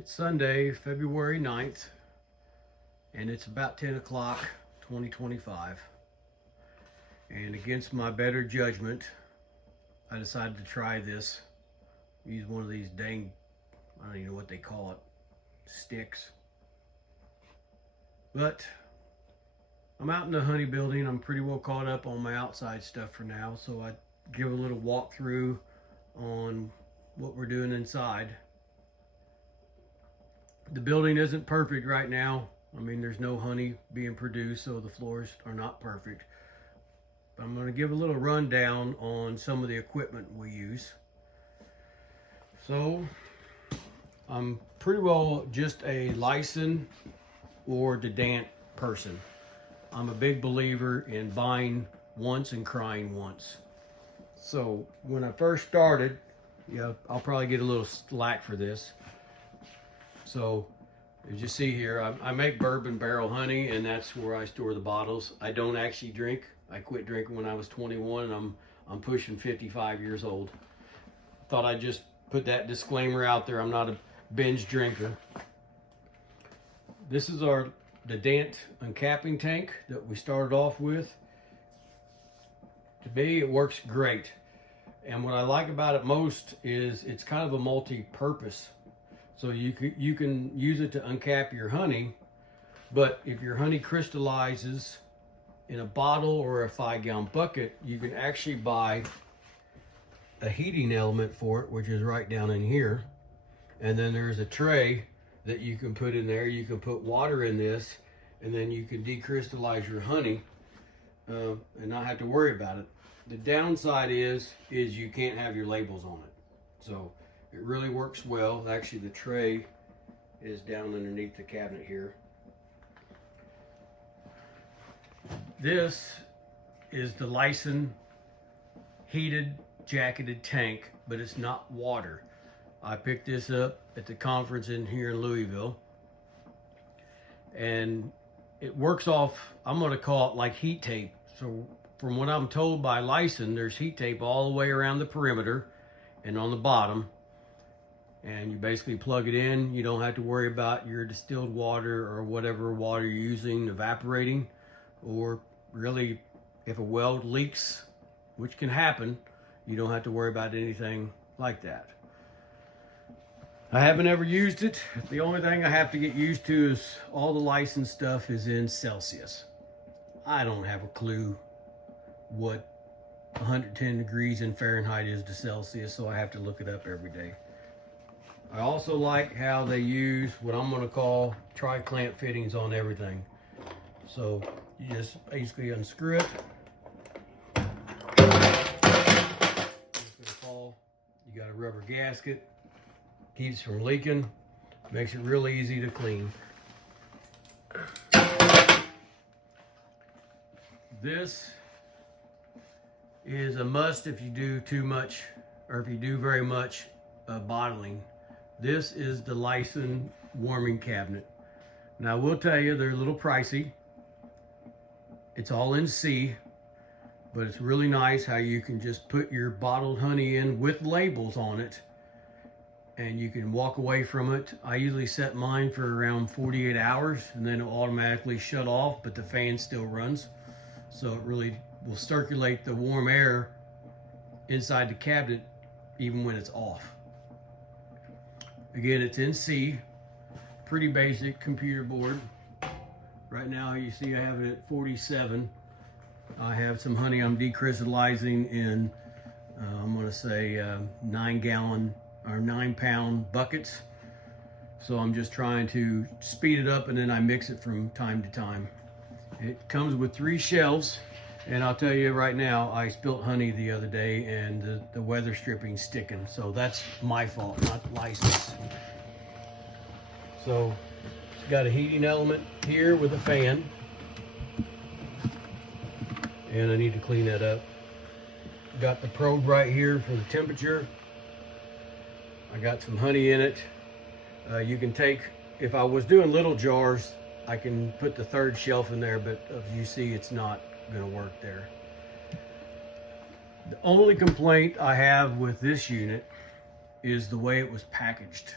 It's Sunday, February 9th, and it's about 10 o'clock, 2025. And against my better judgment, I decided to try this. Use one of these dang, I don't even know what they call it, sticks. But I'm out in the honey building. I'm pretty well caught up on my outside stuff for now, so I give a little walkthrough on what we're doing inside. The building isn't perfect right now. I mean, there's no honey being produced, so the floors are not perfect. But I'm going to give a little rundown on some of the equipment we use. So, I'm pretty well just a Lyson or Dedant person. I'm a big believer in buying once and crying once. So, when I first started, I'll probably get a little slack for this. So, as you see here, I make bourbon barrel honey, and that's where I store the bottles. I don't actually drink. I quit drinking when I was 21, and I'm pushing 55 years old. Thought I'd just put that disclaimer out there. I'm not a binge drinker. This is our Dedant Uncapping tank that we started off with. To me, it works great. And what I like about it most is it's kind of a multi-purpose. So you can use it to uncap your honey, but if your honey crystallizes in a bottle or a 5-gallon bucket, you can actually buy a heating element for it, which is right down in here. And then there's a tray that you can put in there. You can put water in this, and then you can decrystallize your honey and not have to worry about it. The downside is you can't have your labels on it. So it really works well. Actually, the tray is down underneath the cabinet here. This is the Lyson heated jacketed tank, but it's not water. I picked this up at the conference in here in Louisville, and it works off, I'm going to call it like heat tape. So from what I'm told by Lyson, there's heat tape all the way around the perimeter and on the bottom. And you basically plug it in. You don't have to worry about your distilled water or whatever water you're using evaporating, or really if a weld leaks, which can happen, you don't have to worry about anything like that. I haven't ever used it. The only thing I have to get used to is all the licensed stuff is in Celsius. I don't have a clue what 110 degrees in Fahrenheit is to Celsius, so I have to look it up every day. I also like how they use what I'm going to call tri-clamp fittings on everything. So you just basically unscrew it. You got a rubber gasket, keeps from leaking, makes it real easy to clean. This is a must if you do too much, or if you do very much bottling. This is the Lyson warming cabinet. Now I will tell you, they're a little pricey. It's all in C, but it's really nice how you can just put your bottled honey in with labels on it, and you can walk away from it. I usually set mine for around 48 hours, and then it'll automatically shut off, but the fan still runs. So it really will circulate the warm air inside the cabinet even when it's off. Again, it's in C, pretty basic computer board. Right now you see I have it at 47. I have some honey I'm decrystallizing in, I'm gonna say 9-gallon or 9-pound buckets. So I'm just trying to speed it up, and then I mix it from time to time. It comes with 3 shelves, and I'll tell you right now, I spilt honey the other day, and the weather stripping's sticking. So that's my fault, not license. So it's got a heating element here with a fan. And I need to clean that up. Got the probe right here for the temperature. I got some honey in it. You can take, if I was doing little jars, I can put the 3rd shelf in there, but as you see, it's not gonna work there. The only complaint I have with this unit is the way it was packaged.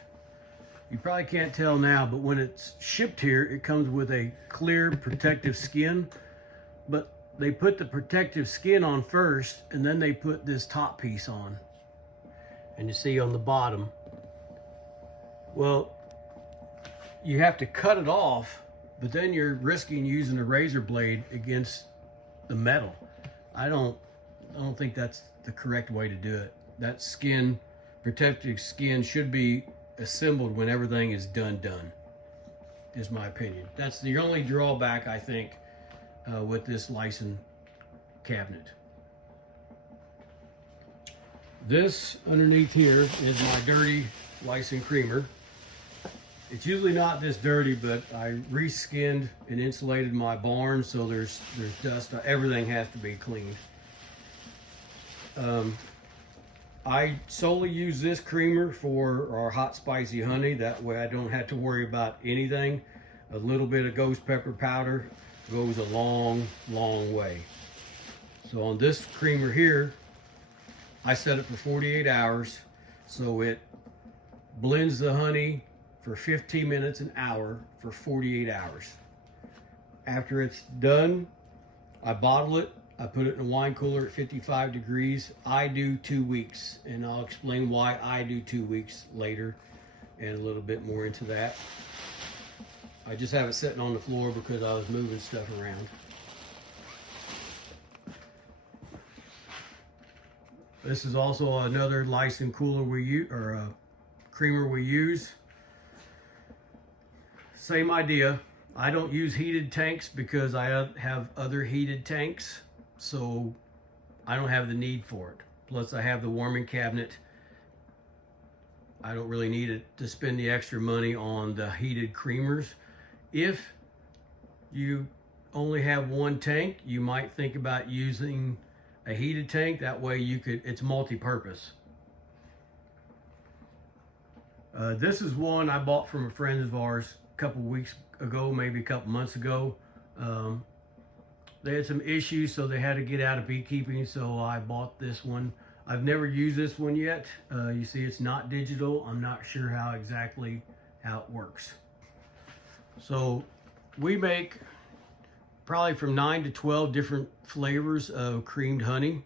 You probably can't tell now, but when it's shipped here, it comes with a clear protective skin. But they put the protective skin on first, and then they put this top piece on. And you see on the bottom, well, you have to cut it off, but then you're risking using a razor blade against the metal. I don't think that's the correct way to do it. That skin, protective skin, should be assembled when everything is done, is my opinion. That's the only drawback, I think, with this Lyson cabinet. This underneath here is my dirty Lyson creamer. It's usually not this dirty, but I reskinned and insulated my barn, so there's dust. Everything has to be cleaned. I solely use this creamer for our hot spicy honey. That way I don't have to worry about anything. A little bit of ghost pepper powder goes a long, long way. So on this creamer here, I set it for 48 hours. So it blends the honey for 15 minutes, an hour, for 48 hours. After it's done, I bottle it. I put it in a wine cooler at 55 degrees. I do 2 weeks, and I'll explain why I do 2 weeks later and a little bit more into that. I just have it sitting on the floor because I was moving stuff around. This is also another Lyson cooler we use, or creamer we use. Same idea. I don't use heated tanks because I have other heated tanks, so I don't have the need for it. Plus I have the warming cabinet. I don't really need it to spend the extra money on the heated creamers. If you only have one tank, you might think about using a heated tank. That way it's multi-purpose. This is one I bought from a friend of ours a couple weeks ago, maybe a couple months ago. They had some issues, so they had to get out of beekeeping, so I bought this one. I've never used this one yet. You see it's not digital. I'm not sure how it works. So we make probably from 9 to 12 different flavors of creamed honey.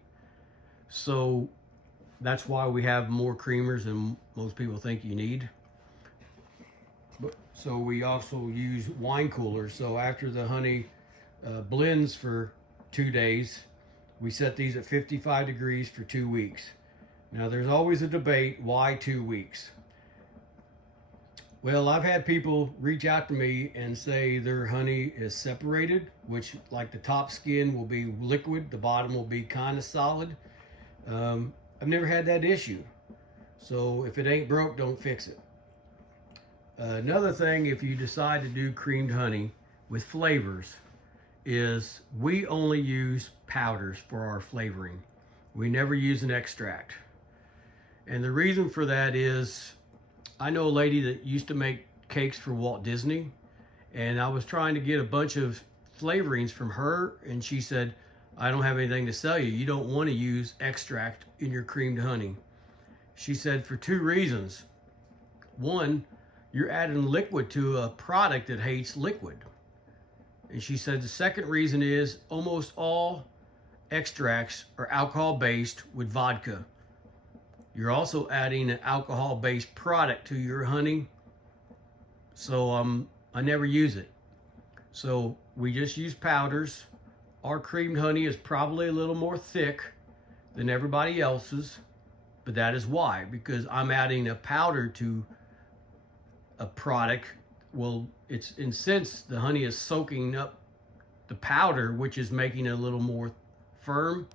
So that's why we have more creamers than most people think you need. So we also use wine coolers. So after the honey blends for 2 days, we set these at 55 degrees for 2 weeks. Now there's always a debate, why 2 weeks? Well, I've had people reach out to me and say their honey is separated, which like the top skin will be liquid, the bottom will be kind of solid. I've never had that issue. So if it ain't broke, don't fix it. Another thing, if you decide to do creamed honey with flavors, is we only use powders for our flavoring. We never use an extract. And the reason for that is, I know a lady that used to make cakes for Walt Disney, and I was trying to get a bunch of flavorings from her, and she said, I don't have anything to sell you. You don't want to use extract in your creamed honey. She said for 2 reasons. One, you're adding liquid to a product that hates liquid. And she said the second reason is almost all extracts are alcohol-based with vodka. You're also adding an alcohol-based product to your honey. So I never use it. So we just use powders. Our creamed honey is probably a little more thick than everybody else's, but that is why, because I'm adding a powder to a product. Well, it's in sense the honey is soaking up the powder, which is making it a little more firm.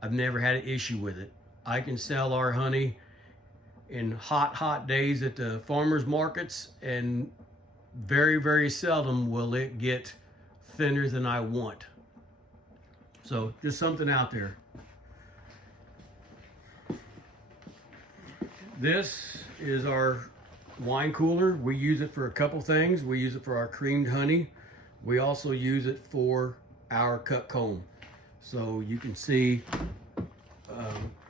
I've never had an issue with it. I can sell our honey in hot days at the farmers markets, and very, very seldom will it get thinner than I want. So just something out there. This is our wine cooler. We use it for a couple things. We use it for our creamed honey. We also use it for our cut comb. So you can see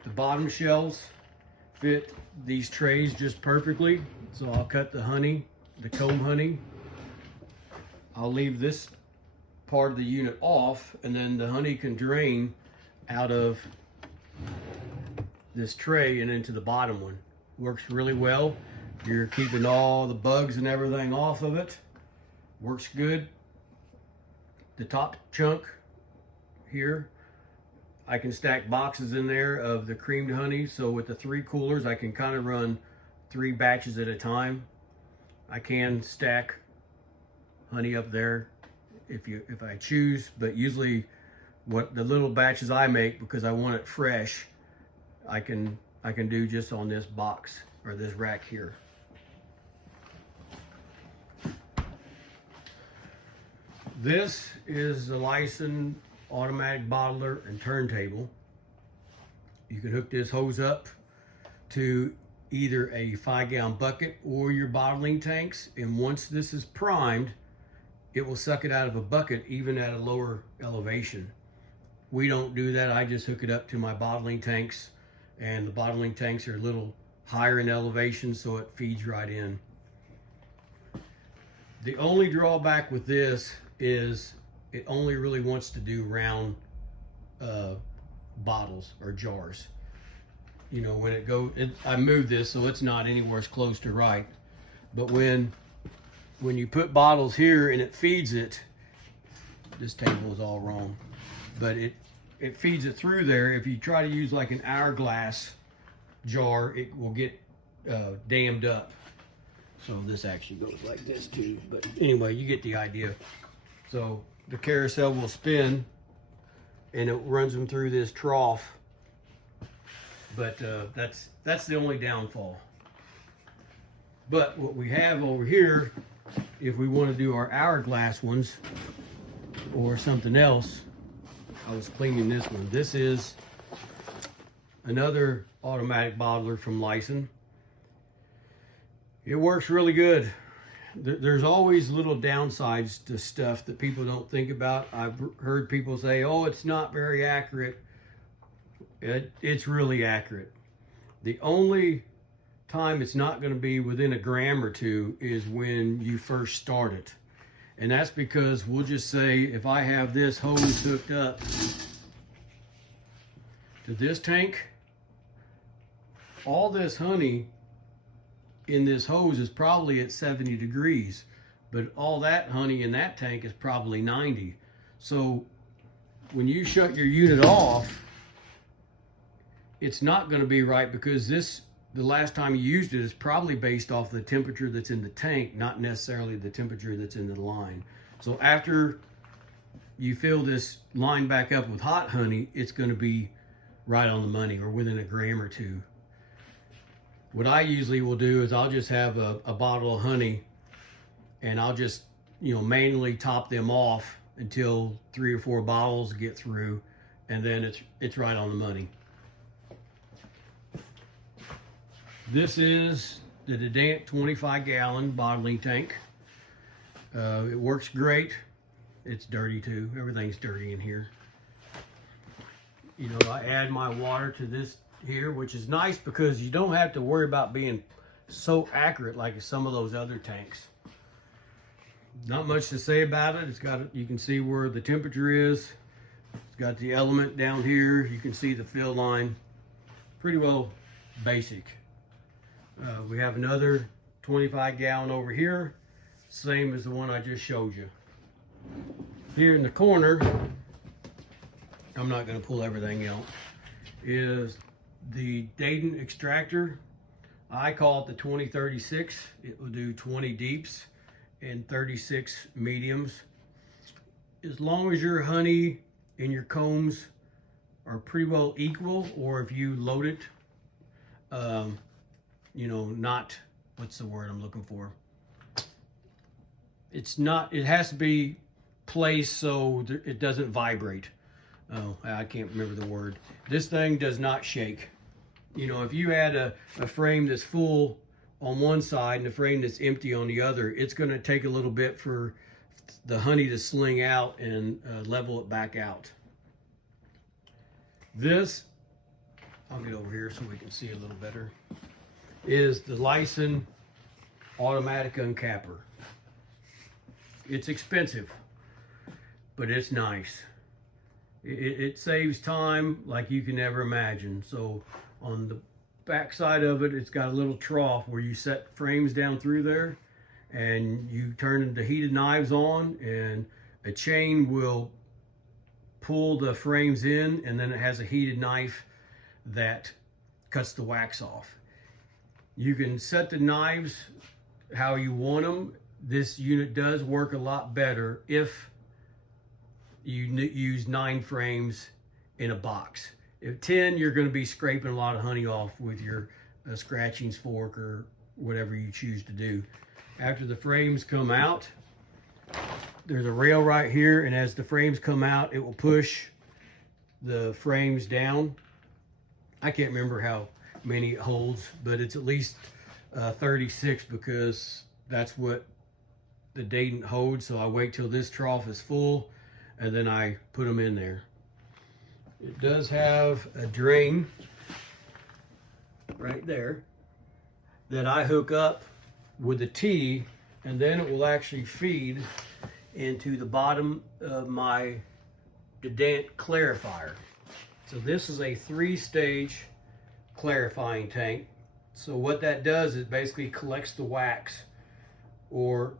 the bottom shelves fit these trays just perfectly. So I'll cut the honey, the comb honey. I'll leave this part of the unit off, and then the honey can drain out of this tray and into the bottom one. Works really well. You're keeping all the bugs and everything off of it. Works good. The top chunk here, I can stack boxes in there of the creamed honey. So with the 3 coolers, I can kind of run 3 batches at a time. I can stack honey up there if I choose, but usually what the little batches I make, because I want it fresh, I can do just on this box or this rack here. This is the Lyson automatic bottler and turntable. You can hook this hose up to either a 5-gallon bucket or your bottling tanks, and once this is primed, it will suck it out of a bucket even at a lower elevation. We don't do that. I just hook it up to my bottling tanks, and the bottling tanks are a little higher in elevation, so it feeds right in. The only drawback with this is it only really wants to do round bottles or jars. You know, when I moved this so it's not anywhere as close to right, but when you put bottles here and it feeds it, this table is all wrong, but it feeds it through there. If you try to use like an hourglass jar, it will get dammed up. So this actually goes like this too, but anyway, you get the idea. So the carousel will spin and it runs them through this trough, but that's the only downfall. But what we have over here, if we want to do our hourglass ones or something else, I was cleaning this one. This is another automatic bottler from Lyson. It works really good. There's always little downsides to stuff that people don't think about. I've heard people say, oh, it's not very accurate. It's really accurate. The only time it's not going to be within a gram or two is when you first start it. And that's because we'll just say if I have this hose hooked up to this tank, all this honey in this hose is probably at 70 degrees, but all that honey in that tank is probably 90. So when you shut your unit off, it's not going to be right, because the last time you used it is probably based off the temperature that's in the tank, not necessarily the temperature that's in the line. So after you fill this line back up with hot honey, it's going to be right on the money or within a gram or two. What I usually will do is I'll just have a bottle of honey, and I'll just, manually top them off until 3 or 4 bottles get through, and then it's right on the money. This is the Dedant 25-gallon bottling tank. It works great. It's dirty too. Everything's dirty in here. I add my water to this here, which is nice because you don't have to worry about being so accurate like some of those other tanks. Not much to say about it. You can see where the temperature is. It's got the element down here. You can see the fill line. Pretty well basic. We have another 25-gallon over here, same as the one I just showed you. Here in the corner, I'm not going to pull everything out, is the Dayton extractor. I call it the 2036. It will do 20 deeps and 36 mediums. As long as your honey and your combs are pretty well equal, or if you load it, not, what's the word I'm looking for? It has to be placed so it doesn't vibrate. Oh, I can't remember the word. This thing does not shake. If you had a frame that's full on one side and a frame that's empty on the other, it's going to take a little bit for the honey to sling out and level it back out. This, I'll get over here so we can see a little better, is the Lyson automatic uncapper. It's expensive, but it's nice. It saves time like you can never imagine. So on the back side of it, it's got a little trough where you set frames down through there, and you turn the heated knives on, and a chain will pull the frames in, and then it has a heated knife that cuts the wax off. You can set the knives how you want them. This unit does work a lot better if you use 9 frames in a box. If 10, you're going to be scraping a lot of honey off with your scratchings fork or whatever you choose to do. After the frames come out, there's a rail right here, and as the frames come out, it will push the frames down. I can't remember how many it holds, but it's at least 36, because that's what the Dayton holds. So I wait till this trough is full, and then I put them in there. It does have a drain right there that I hook up with a T, and then it will actually feed into the bottom of my Dedant clarifier. So this is a 3-stage clarifying tank. So what that does is basically collects the wax or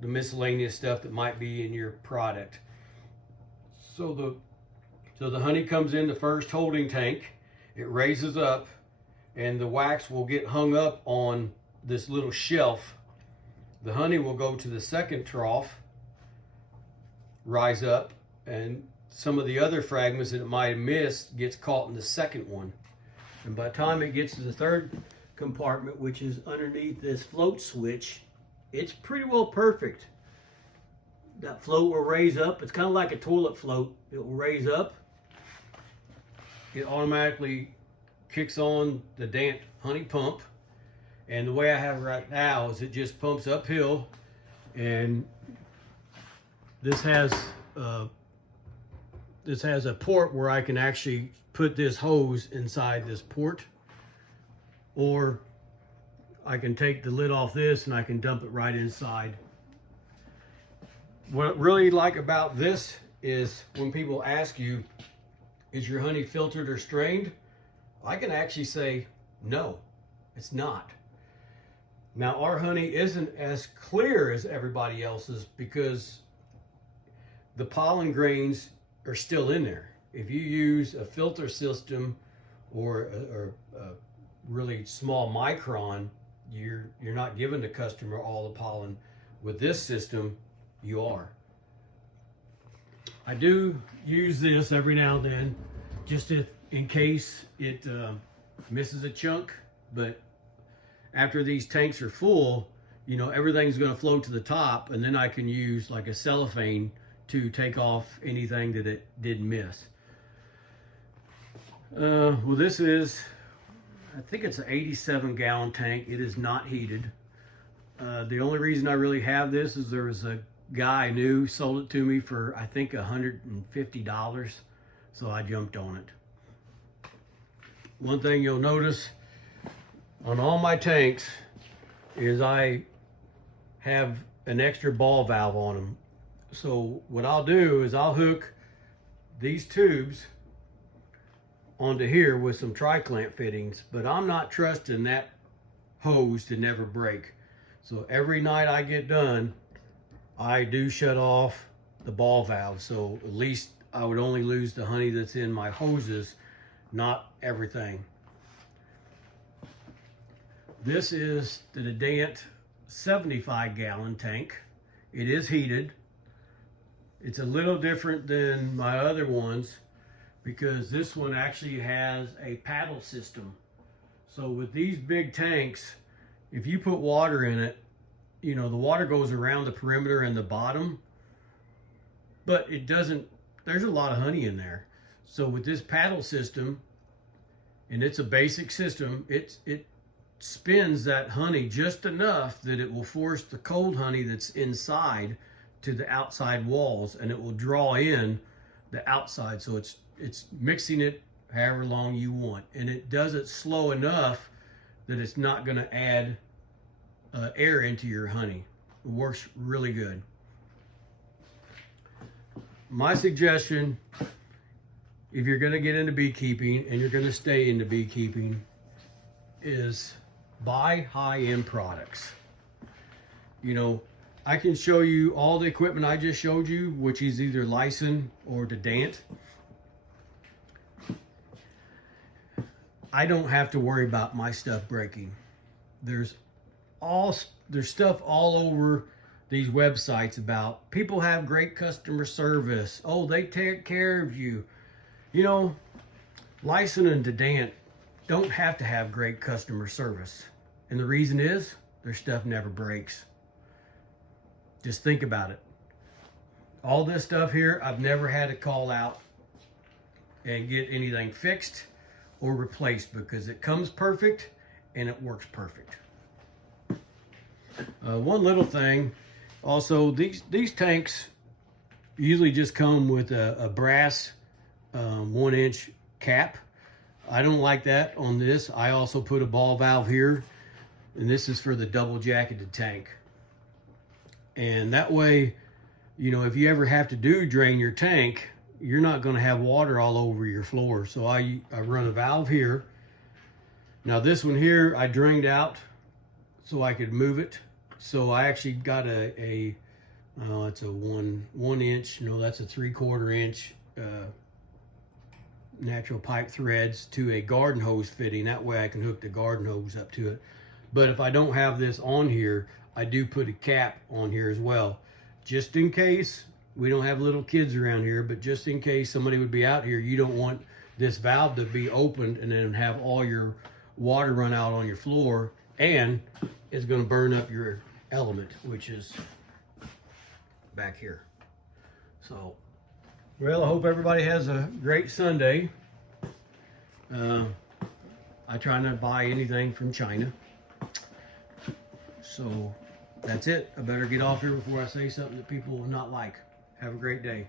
the miscellaneous stuff that might be in your product. So the honey comes in the first holding tank, it raises up, and the wax will get hung up on this little shelf. The honey will go to the second trough, rise up, and some of the other fragments that it might have missed gets caught in the second one. And by the time it gets to the third compartment, which is underneath this float switch, it's pretty well perfect. That float will raise up. It's kind of like a toilet float. It will raise up. It automatically kicks on the Dant honey pump. And the way I have it right now is it just pumps uphill, and this has a port where I can actually put this hose inside this port, or I can take the lid off this and I can dump it right inside. What I really like about this is when people ask you, is your honey filtered or strained? I can actually say, no, it's not. Now, our honey isn't as clear as everybody else's because the pollen grains are still in there. If you use a filter system or a really small micron, you're not giving the customer all the pollen. With this system, you are. I do use this every now and then, just in case it misses a chunk, but after these tanks are full, you know, everything's going to float to the top, and then I can use like a cellophane to take off anything that it didn't miss. Well, this is, I think it's an 87-gallon tank. It is not heated. The only reason I really have this is there was a guy I knew sold it to me for, I think, $150. So I jumped on it. One thing you'll notice on all my tanks is I have an extra ball valve on them. So what I'll do is I'll hook these tubes onto here with some tri-clamp fittings, but I'm not trusting that hose to never break. So every night I get done, I do shut off the ball valve. So at least I would only lose the honey that's in my hoses, not everything. This is the Dedant 75-gallon tank. It is heated. It's a little different than my other ones because this one actually has a paddle system. So with these big tanks, if you put water in it, you know, the water goes around the perimeter and the bottom, but it doesn't, there's a lot of honey in there. So with this paddle system, and it's a basic system, it spins that honey just enough that it will force the cold honey that's inside to the outside walls, and it will draw in the outside. So it's mixing it however long you want, and it does it slow enough that it's not going to add air into your honey. It works really good. My suggestion, if you're going to get into beekeeping and you're going to stay into beekeeping, is buy high-end products. You know, I can show you all the equipment I just showed you, which is either Lyson or Dedant. I don't have to worry about my stuff breaking. There's stuff all over these websites about people have great customer service. Oh, they take care of you. You know, Lyson and Dedant don't have to have great customer service. And the reason is their stuff never breaks. Just think about it. All this stuff here, I've never had to call out and get anything fixed or replaced because it comes perfect and it works perfect. One little thing, also these tanks usually just come with a brass 1-inch cap. I don't like that on this. I also put a ball valve here, and this is for the double jacketed tank. And that way, you know, if you ever have to drain your tank, you're not going to have water all over your floor. So I run a valve here. Now this one here I drained out so I could move it. So I actually got it's a 1 inch, no, that's a 3/4 inch natural pipe threads to a garden hose fitting. That way I can hook the garden hose up to it. But if I don't have this on here, I do put a cap on here as well, just in case. We don't have little kids around here, but just in case somebody would be out here, you don't want this valve to be opened and then have all your water run out on your floor, and it's going to burn up your element, which is back here. So, well, I hope everybody has a great Sunday. I try not to buy anything from China. So that's it. I better get off here before I say something that people will not like. Have a great day.